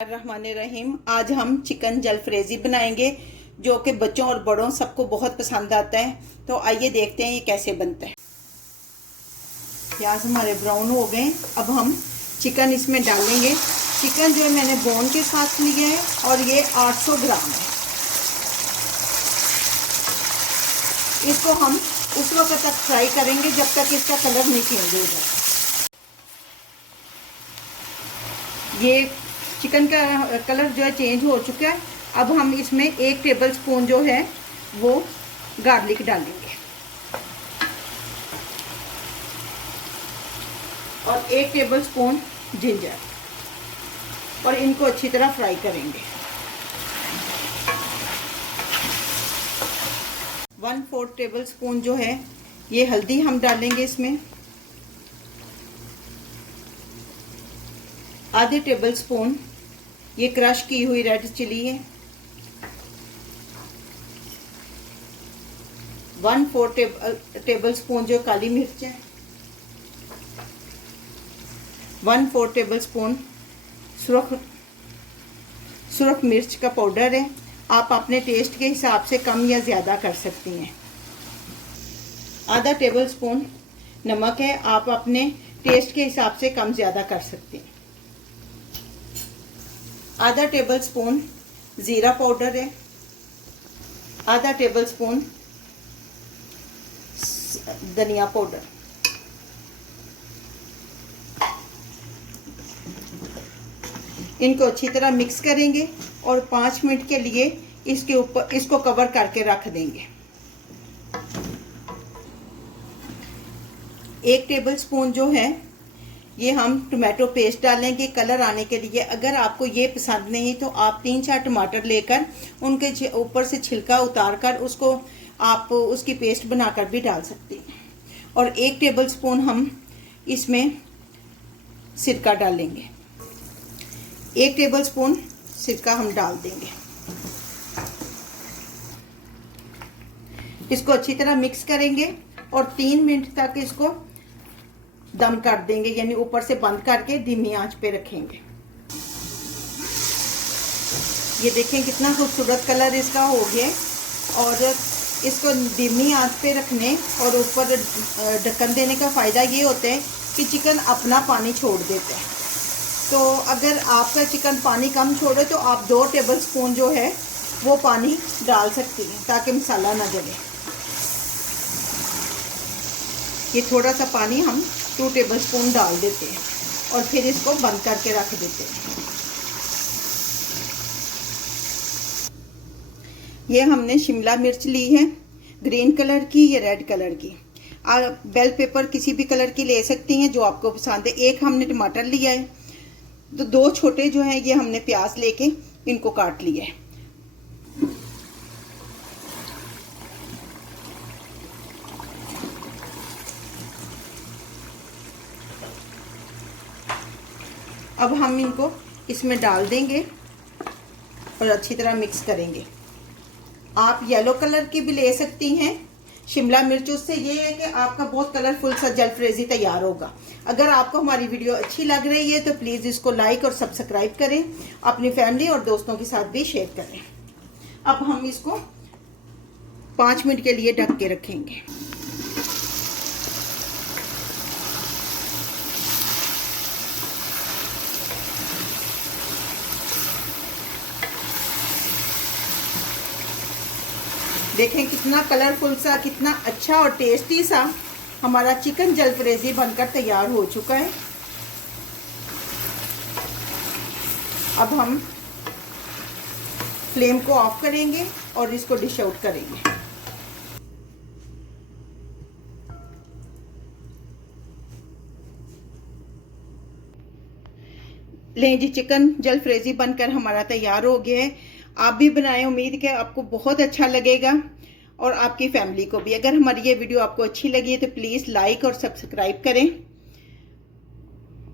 रहमानिर्रहीम। आज हम चिकन जलफ्रेजी बनाएंगे जो कि बच्चों और बड़ों सबको बहुत पसंद आता है। तो आइए देखते हैं ये कैसे बनता है। प्याज हमारे ब्राउन हो गए। अब हम चिकन इसमें डालेंगे। चिकन जो है मैंने बोन के साथ लिया है और ये 800 ग्राम है। इसको हम उस वक्त तक फ्राई करेंगे जब तक इसका कलर नहीं चेंज हो जाता। ये चिकन का कलर जो है चेंज हो चुका है। अब हम इसमें 1 टेबल स्पून जो है वो गार्लिक डालेंगे और 1 टेबल स्पून जिंजर, और इनको अच्छी तरह फ्राई करेंगे। 1/4 टेबल स्पून जो है ये हल्दी हम डालेंगे इसमें। आधे टेबल स्पून ये क्रश की हुई रेड चिली है। 1/4 टेबल स्पून जो काली मिर्च है। 1/4 टेबल स्पून सुरख मिर्च का पाउडर है। आप अपने टेस्ट के हिसाब से कम या ज़्यादा कर सकती हैं। आधा टेबल स्पून नमक है। आप अपने टेस्ट के हिसाब से कम ज़्यादा कर सकते हैं। आधा टेबल स्पून ज़ीरा पाउडर है। आधा टेबल स्पून धनिया पाउडर। इनको अच्छी तरह मिक्स करेंगे और 5 मिनट के लिए इसके ऊपर इसको कवर करके रख देंगे। 1 टेबल स्पून जो है ये हम टमाटो पेस्ट डालेंगे कलर आने के लिए। अगर आपको ये पसंद नहीं तो आप 3-4 टमाटर लेकर उनके ऊपर से छिलका उतार कर उसको आप उसकी पेस्ट बनाकर भी डाल सकते हैं। और 1 टेबल स्पून हम इसमें सिरका डालेंगे। 1 टेबल स्पून सिरका हम डाल देंगे। इसको अच्छी तरह मिक्स करेंगे और 3 मिनट तक इसको दम कर देंगे, यानी ऊपर से बंद करके धीमी आंच पे रखेंगे। ये देखें कितना खूबसूरत कलर इसका हो गया। और इसको धीमी आंच पे रखने और ऊपर ढक्कन देने का फ़ायदा ये होता है कि चिकन अपना पानी छोड़ देता है। तो अगर आपका चिकन पानी कम छोड़े तो आप 2 टेबल स्पून जो है वो पानी डाल सकती हैं ताकि मसाला ना जले। ये थोड़ा सा पानी हम 2 टेबल स्पून डाल देते हैं और फिर इसको बंद करके रख देते हैं। ये हमने शिमला मिर्च ली है, ग्रीन कलर की या रेड कलर की। आप बेल पेपर किसी भी कलर की ले सकती हैं जो आपको पसंद है। 1 हमने टमाटर लिया है, तो 2 छोटे जो हैं ये हमने प्याज लेके इनको काट लिया है। अब हम इनको इसमें डाल देंगे और अच्छी तरह मिक्स करेंगे। आप येलो कलर की भी ले सकती हैं शिमला मिर्च। उससे ये है कि आपका बहुत कलरफुल सा जलफ्रेजी तैयार होगा। अगर आपको हमारी वीडियो अच्छी लग रही है तो प्लीज़ इसको लाइक और सब्सक्राइब करें। अपनी फैमिली और दोस्तों के साथ भी शेयर करें। अब हम इसको 5 मिनट के लिए ढक के रखेंगे। देखें कितना कलरफुल सा, कितना अच्छा और टेस्टी सा हमारा चिकन जलफ्रेजी बनकर तैयार हो चुका है। अब हम फ्लेम को ऑफ करेंगे और इसको डिश आउट करेंगे। लें जी, चिकन जलफ्रेजी बनकर हमारा तैयार हो गया है। आप भी बनाएं। उम्मीद है आपको बहुत अच्छा लगेगा और आपकी फैमिली को भी। अगर हमारी ये वीडियो आपको अच्छी लगी है तो प्लीज़ लाइक और सब्सक्राइब करें।